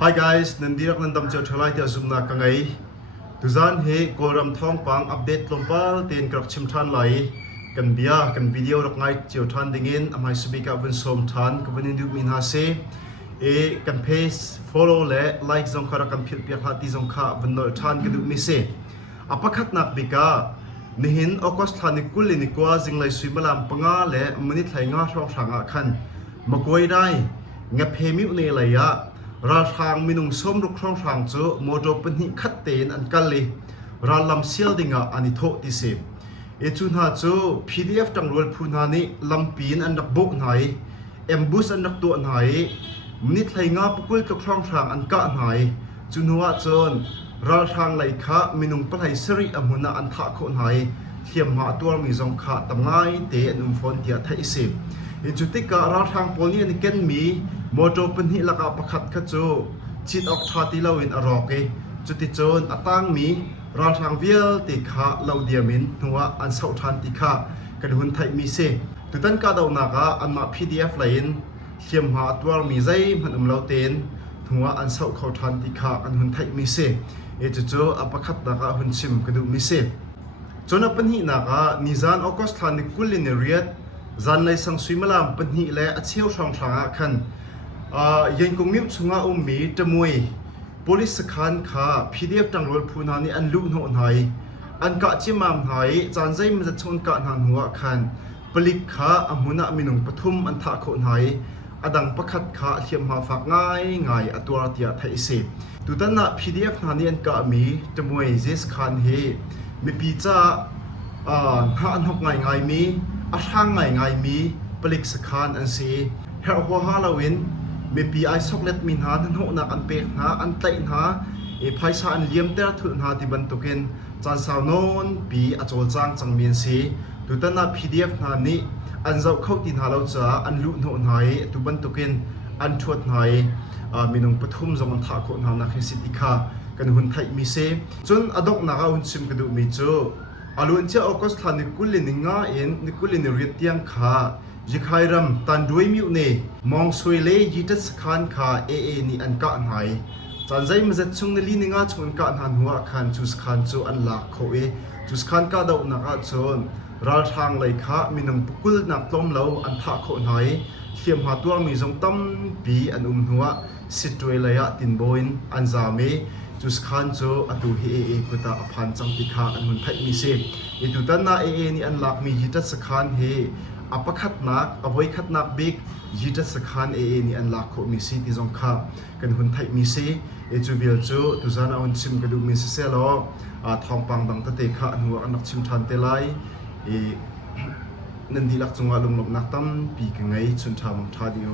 Hi guys, nandirak nandam chaw thalai ti azum na kangai. Tuzan he koram thong pang update lompal ten krak chim than lai. Kan bia kan video rak ngai chaw than dingin amai subika bun som than ka bunin du min ha se. E kan pace follow le like zong khara kan phil pia khati zong kha bun no than ka du mi se. Apakhat nak bika nihin okos thani kulli ni kwa jinglai suimalam panga le mani thlai nga thong thanga khan. Makoi dai nga phemi une laya ra thang minung som ruk thong thang chu mojo pani khat ten an kalli ra lam sial dinga ani tho ti se e chun ha chu pdf tang rol phun ha ni lampin an rak bok nai embus an rak to nai minit thlai nga pukul ka thong thang an ka nai chunwa chon ra thang lai kha minung palai sari amuna an tha kho nai thiam ma tur mi zong kha tamngai te anum phone tia thai se e chutika ra thang poli ani ken mi mojo pani laka pakhat kha chu chit ok thati lawin aroke chuti chon atang mi ra thang vial ti kha laudiamin nuwa an sau than ti kha kan hun thai mi se tutan ka daw na ka an ma pdf lain thiam ha atwar mi zai manum lo ten nuwa an sau khau than ti kha an hun thai mi se e chu chu apakhat na ka hun sim ka du mi se chona pani na ka nizan okos thani kulin riat zan lai sang suimalam pani le acheu thang thanga khanยังคงมิวชงอามีจมวยpolice ขันขา pdf จังรวลพูนานี่อันลุโนนหายอันกะจิมามหายจานใจมันจะชนกะหันหัวขันปลิกขาอมุนะมินุงปทุมอันทะโคนหายอดังประคัดขาเทียมมาฝากง่ายง่ายอตัวเตียไทยเสพตุตันนะ pdf นานี่อันกะมีจมวยเจสขันเฮมีปีจ้าหาอันหกง่ายง่ายมีอัดห่างง่ายง่ายมีปลิกสขันอันเสเฮาหัวฮาลาวินมีปีไอช็อกโกแลตมินหาทันหัวนักอันเป็กหาอันเตยหาไอไพศาลเลี้ยมเตอร์ทุนหาที่บรรทุกินจานสาวนนปีอโจลจางจังเมียนสีตุตันนา pdf นานี้อันเจ้าเข้าตินหาเราจ้าอันลุโนนหายตุบรรทุกินอันชวดหายมีนงปฐุมจงอันทาโคนหานักสิทธิคากันหุ่นไทยมีเซจนอดอกนักหุ่นซิมกระดูมีจูอลุนเจ้าออกสถานนิกุลินิงาเอ็นนิกุลินิริตียงขายิคายรำตันด้วยมิวเน่มองสวยเลยยิตัดสขานขาเอนี่อันกะหายจันใจมันจะชงในลีนิงาชงกะหันหัวขันจุสขันจูอันหลักเขาจุสขันกะดาวนักชนราทางไหลขามีนงปุกุลนักต้มเหลาอันทะเขาหายเขียมหาตัวมีทรงตั้มปีอันหัวสิตวยเลยตินโบนอันจามีจุสขันจูอัตุเฮกุตาอภันจังติขาอันหุ่นไทยมีเสอิตุตันนานี่อันหลักมียิตัดสขานเฮอปคัดนักอภัยคัดนักบิ๊กยิจัสขันนี่อันลักโคมิซีที่จงข้ากันหุ่นไทยมิซีจูเบียจูตุจานาอุ่นชิมกระดูมิซีเซลทองปังดังตะเตะข้าอันหัวอันนักชิมทันเตลัยนันดีลักจงอาลงหลบนักตั้มปีกังไงชุนชามังชาดิโอ